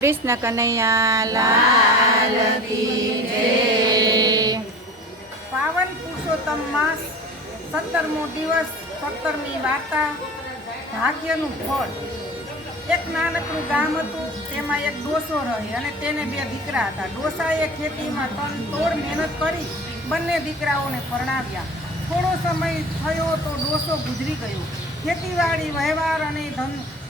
कृष्ण कन्हैया लाल की जय। पावन पुरुषोत्तम मास 17मो दिवस 17મી વાર્તા ભાગ્યનું ફળ। એક નાનકડું ગામ હતું, તેમાં એક ડોસો રહે અને તેને 2 દીકરા હતા। ડોસાએ ખેતીમાં તનતોડ મહેનત કરી બંને દીકરાઓને પરણાવ્યા। થોડો સમય થયો તો ડોસો ગુજરી ગયો। ખેતીવાડી, વ્યવહાર અને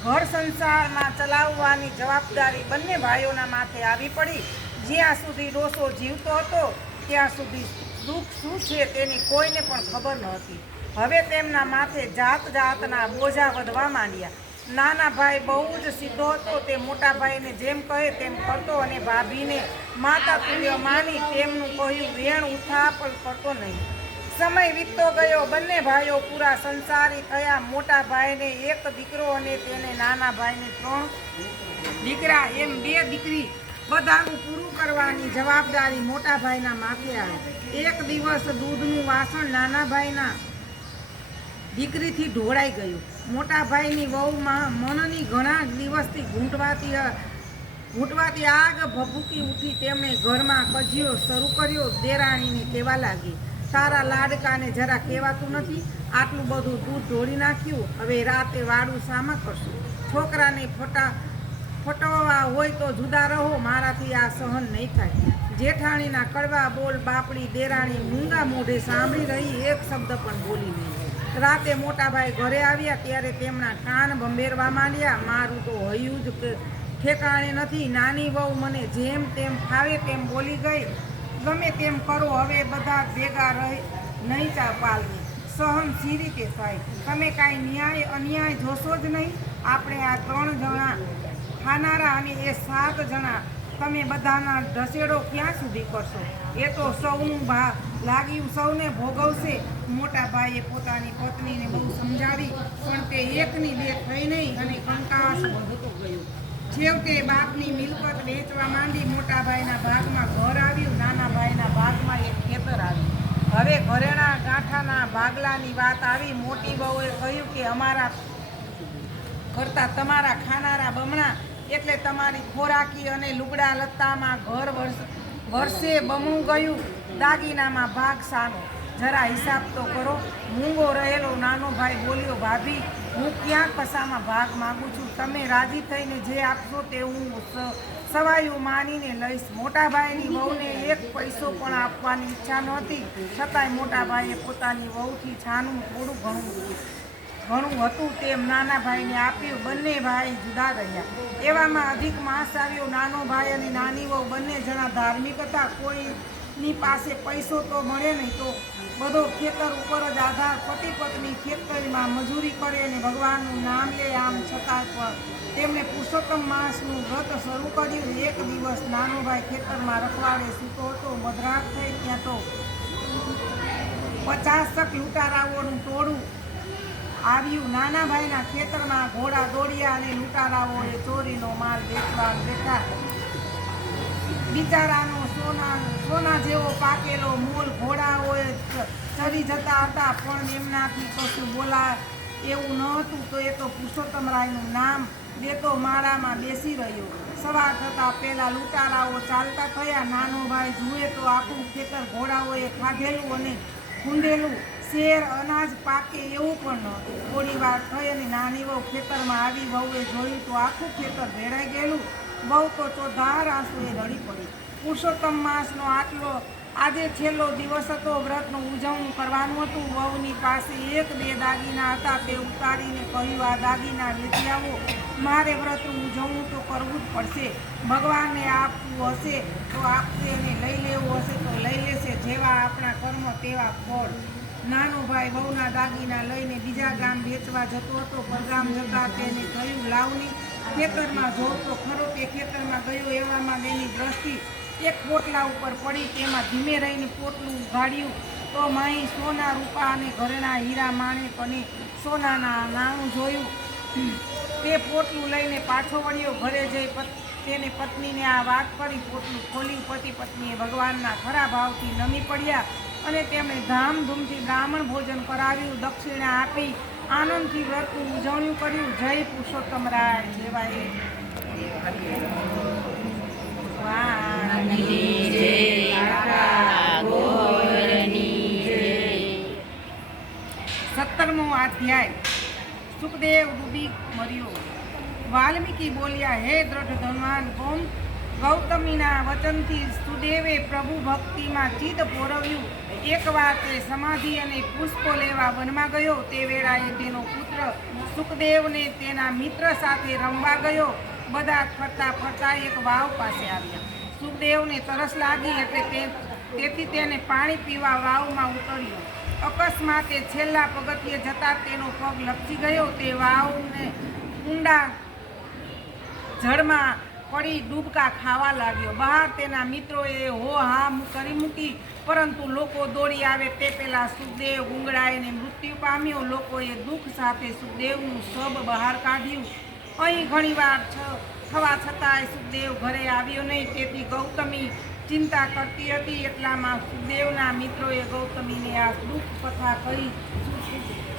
ઘર સંસારમાં ચલાવવાની જવાબદારી બંને ભાઈઓના માથે આવી પડી। જ્યાં સુધી ડોસો જીવતો હતો ત્યાં સુધી દુઃખ શું છે તેની કોઈને પણ ખબર નહોતી। હવે તેમના માથે જાત જાતના બોજા વધવા માંડ્યા। નાના ભાઈ બહુ જ સીધો હતો, તે મોટા ભાઈને જેમ કહે તેમ કરતો અને ભાભીને માતા તુલ્ય માની તેમનું કહ્યું વેણ ઉથાપલ કરતો નહીં। સમય વીતતો ગયો, બંને ભાઈઓ પૂરા સંસારી થયા। મોટા ભાઈને 1 દીકરો અને તેને નાના ભાઈને 3 દીકરા, એમ 2 દીકરી। બધાનું પૂરું કરવાની જવાબદારી મોટા ભાઈના માથે આવી। એક દિવસ દૂધનું વાસણ નાના ભાઈના દીકરીથી ઢોળાઈ ગયું। મોટા ભાઈની વહુમાં મનની ઘણા દિવસથી ઘૂંટવાતી આગ ભભૂકી ઉઠી। તેમણે ઘરમાં કજિયો શરૂ કર્યો। દેરાણીને કહેવા લાગી, તારા લાડકાને જરા કહેવાતું નથી? આટલું બધું દૂધ ઢોળી નાખ્યું, હવે રાતે વાડું શામાં કરશું? છોકરાને ફટવા હોય તો જુદા રહો, મારાથી આ સહન નહીં થાય। જેઠાણીના કડવા બોલ બાપડી દેરાણી મૂંગા મોઢે સાંભળી રહી, એક શબ્દ પણ બોલી નહીં। રાતે મોટાભાઈ ઘરે આવ્યા ત્યારે તેમના કાન ભંભેરવા માંડ્યા। મારું તો હૈયું જ ઠેકાણે નથી। નાની વહુ મને જેમ તેમ ફાવે તેમ બોલી ગઈ, ગમે તેમ કરો, હવે બધા ભેગા રહી નહીં પાલવી, સહન સી રીતે થાય? તમે કાંઈ ન્યાય અન્યાય જોશો જ નહીં? આપણે આ 3 જણા ખાનારા અને એ 7 જણા, તમે બધાના ઢસેડો ક્યાં સુધી કરશો? એ તો સૌનું લાગ્યું સૌને ભોગવશે। મોટા ભાઈએ પોતાની પત્નીને બહુ સમજાવી, પણ તે 1ની 2 થઈ નહીં અને કંકાસ વધતો ગયો। છેવટે બાપની મિલકત વેચવા માંડી। મોટા ભાઈના ભાગમાં ઘર આવ્યું, નાના ભાઈના ભાગમાં એક ખેતર આવ્યું। હવે ઘરેણા ગાંઠાના ભાગલાની વાત આવી। મોટી વહુએ કહ્યું કે અમારા કરતાં તમારા ખાનારા બમણા, એટલે તમારી ખોરાકી અને લુગડા લત્તામાં ઘર વર્ષે બમણું ગયું। દાગીનામાં ભાગ શાનો? જરા હિસાબ તો કરો। મૂંગો રહેલો નાનો ભાઈ બોલ્યો, ભાભી, હું ક્યાં કશામાં ભાગ માગું છું? તમે રાજી થઈને જે આપશો તે હું સવાયું માનીને લઈશ। મોટા ભાઈની વહુને 1 પૈસો પણ આપવાની ઈચ્છા નહોતી, છતાંય મોટા ભાઈએ પોતાની વહુથી છાનું થોડું ઘણું હતું તેમ નાના ભાઈને આપ્યું। બંને ભાઈ જુદા રહ્યા। એવામાં અધિક માસ આવ્યો। નાનો ભાઈ અને નાની વહુ બંને જણા ધાર્મિક હતા। કોઈની પાસે પૈસો તો મળે નહીં તો બધો ખેતર ઉપર જ આધાર। પતિ પત્ની ખેતરમાં મજૂરી કરે અને ભગવાનનું નામ લે। આમ છતાં પણ તેમણે પુરુષોત્તમ માસનું વ્રત શરૂ કર્યું। એક દિવસ નાનો ભાઈ ખેતરમાં રખવાડે સૂતો હતો। મધરાત થઈ ત્યાં તો 50 લૂંટારાઓનું ટોળું આવ્યું। નાના ભાઈના ખેતરમાં ઘોડા દોડ્યા અને લૂંટારાઓએ ચોરીનો માલ વેચવા બેઠા। બિચારાનો સોના જેવો પાકેલો મોલ ઘોડાઓએ ચરી જતા હતા, પણ એમનાથી કશું બોલા એવું ન હતું। તો એ તો પુરુષોત્તમરાયનું નામ દેતો માળામાં બેસી રહ્યો। સવાર થતાં પહેલાં લૂંટારાઓ ચાલતા થયા। નાનો ભાઈ જુએ તો આખું ખેતર ઘોડાઓએ ખાધેલું અને ખૂંદેલું। શેર અનાજ પાકે એવું પણ નહોતું। થોડી વાર થઈ અને નાની વહુ ખેતરમાં આવી। વહુએ જોયું તો આખું ખેતર ભેળાઈ ગયેલું। વહુ તો ચોધાર આંસુએ રડી પડી। પુરુષોત્તમ માસનો આજે છેલ્લો દિવસ હતો। વ્રતનું ઉજવણું કરવાનું હતું। વહુની પાસે 1-2 દાગીના હતા, તે ઉતારીને કહ્યું, આ દાગીના લેતી આવો, મારે વ્રતનું ઉજવણું તો કરવું જ પડશે। ભગવાનને આપવું હશે તો આપશે અને લઈ લેવું હશે તો લઈ લેશે। જેવા આપણા કર્મ તેવા ફળ। નાનો ભાઈ વહુના દાગીના લઈને બીજા ગામ વેચવા જતો હતો। પરગામ જતાં તેને થયું, લાવની ખેતરમાં જોઉં તો ખરો। તે ખેતરમાં ગયો, એવામાં તેની દ્રષ્ટિ એક પોટલા ઉપર પડી। તેમાં ધીમે રહીને પોટલું ઉઘાડ્યું તો માહી સોના રૂપા અને ઘરેણા હીરા માણેક અને સોનાના નાણું જોયું। તે પોટલું લઈને પાછો વળ્યો। ઘરે જઈ તેને પત્નીને આ વાત કરી। પોટલું ખોલ્યું। પતિ પત્નીએ ભગવાનના ખરા ભાવથી નમી પડ્યા અને તેમણે ધામધૂમથી બ્રાહ્મણ ભોજન કરાવ્યું। દક્ષિણા આપી આનંદથી વ્રતનું ઉજવણી કર્યું। જય પુરુષોત્તમ રાય, જય સુખદેવ ડૂબી મર્યો. વાલ્મીકી બોલ્યા, હે દ્રઢ ધનવાન ગૌતમીના વચનથી સુદેવે પ્રભુ ભક્તિમાં ચિત્ત પોરવ્યું. એકવાર તે સમાધિ અને પુષ્પો લેવા વનમાં ગયો. તે વેળાએ તેનો પુત્ર સુખદેવને તેના મિત્ર સાથે રમવા ગયો. બધા ફરતા ફરતા એક વાવ પાસે આવ્યા. સુખદેવને તરસ લાગી એટલે તેથી તેને પાણી પીવા વાવમાં ઉતર્યો. અકસ્માતે છેલ્લા પગથિયે જતા તેનો પગ લપસી ગયો. તે વાવને ઊંડા જળમાં પડી ડૂબકા ખાવા લાગ્યો. બહાર તેના મિત્રોએ હો હા કરી મૂકી, પરંતુ લોકો દોડી આવે તે પહેલાં સુખદેવ ગુંગળાઈને મૃત્યુ પામ્યો. લોકોએ દુઃખ સાથે સુખદેવનું શબ બહાર કાઢ્યું. અહીં ઘણીવાર થવા છતાંય સુખદેવ ઘરે આવ્યો નહીં. તેથી ગૌતમી ચિંતા કરતી હતી. એટલામાં સુખદેવના મિત્રોએ ગૌતમીને આ દુઃખ કથા કરી.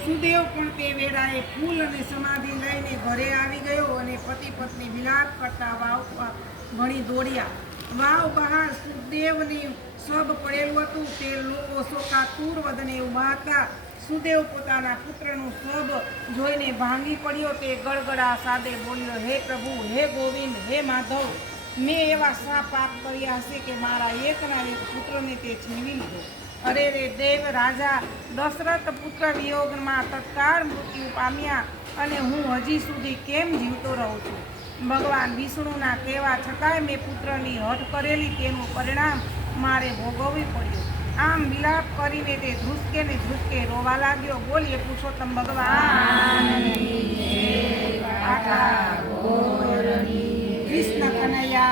સુદેવ પણ તે વેળાએ ફૂલ અને સમાધિ લઈને ઘરે આવી ગયો અને પતિ પત્ની વિલાપ કરતા વાવ ભણી દોડ્યા. વાવ બહાર સુખદેવની શબ પડેલું હતું. તે લોકો શોકાતુર વદને ઊભા હતા. સુદેવ પોતાના પુત્રનું શબ જોઈને ભાંગી પડ્યો. તે ગળગળા સાદે બોલ્યો, હે પ્રભુ, હે ગોવિંદ, હે માધવ, મેં એવા શા પાપ કર્યા હશે કે મારા એકના એક પુત્રને તે છીનવી લીધો. અરે રે દેવ રાજા દશરથ પુત્ર વિયોગમાં તત્કાળ મૃત્યુ પામ્યા અને હું હજી સુધી કેમ જીવતો રહું છું. ભગવાન વિષ્ણુના કહેવા છતાંય મેં પુત્રની હઠ કરેલી, તેનું પરિણામ મારે ભોગવવી પડ્યું. આમ વિલાપ કરીને તે ધ્રુસકે ને ધ્રુસકે રોવા લાગ્યો. બોલીએ પુરુષોત્તમ ભગવાન કૃષ્ણ કનૈયા